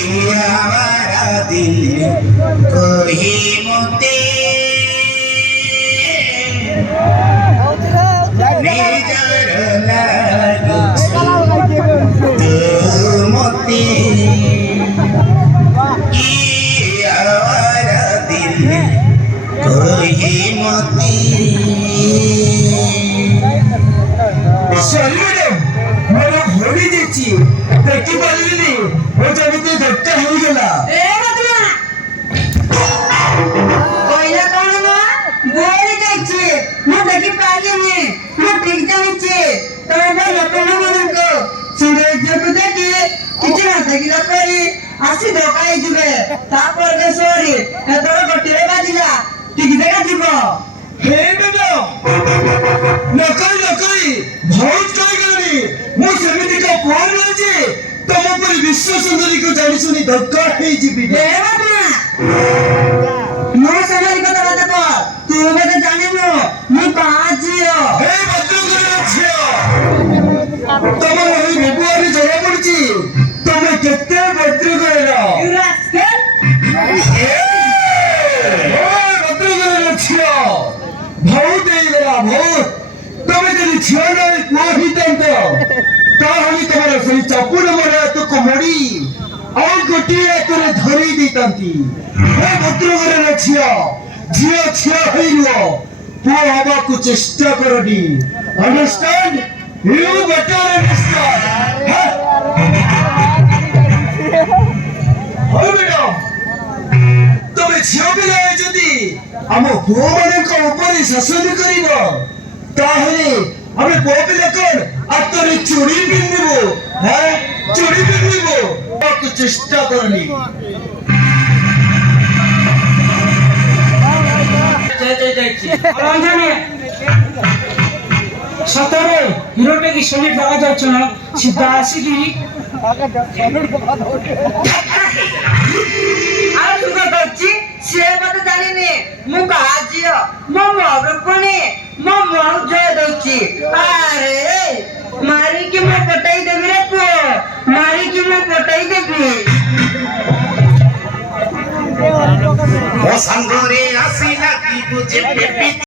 हमारा दिल कोई मोते मोती हमारा दिल कोई मोती मेरा होली देखी देखी पारिनी वो जमीते धक्का हो गला ए बदला कोइला कोन न गोली देखी मैं देखी पारिनी मैं ठीक जानिछे तोबे लपन मनको सुरे जब देखी किछ ना देखिला परी आसी धकाई जिवे तापर के सॉरी एतरो गटिरे बाजिला ठीक देखा जीवो हे मैडम नकई बहुत कई गलनी मु सेमिति का फोन लेजी तम पर विश्व सुंदरी को जानि सुनी धक्का हे जीबी ए बदला नो समझ को बात को तू मते जानि नो मु पाजियो हे बद्रू करे छियो तम होई बेबुआरी जरा पड़ची तमे केते बद्रू करेलो यू रास्कल ए बद्रू करे छियो बहुत देइला बहुत तमे जदि छियो नै कोही तंतो ताहली तमरा सही चापुन मरे तो कोमड़ी और गोटिए तोरे धरी दितंती हे बद्रू करे छियो झियो छियो हेइलो पो हवा को चेष्टा करनी अंडरस्टैंड यू बेटर अंडरस्टैंड हो बेटा तमे झियो पिला जदि हम पुओ माने को ऊपर शासन करिब ताहले हमें पुओ पिला कोन आतरे चूड़ी पिन्दिबो हैं चूड़ी पिन्दिबो को चेष्टा करनी सतरे हिरोटे की शरीर लगा जाच्छे ना सीधा आसिकी আর তুমি বলছি সে মতে জানি নে মু কাজিও মম রূপনে মম জয় দচ্ছি আরে মারি কি মু পটাই দেবি রে পো মারি কি মু পটাই দেবি ओ संगोरे आसिला की बुझे पे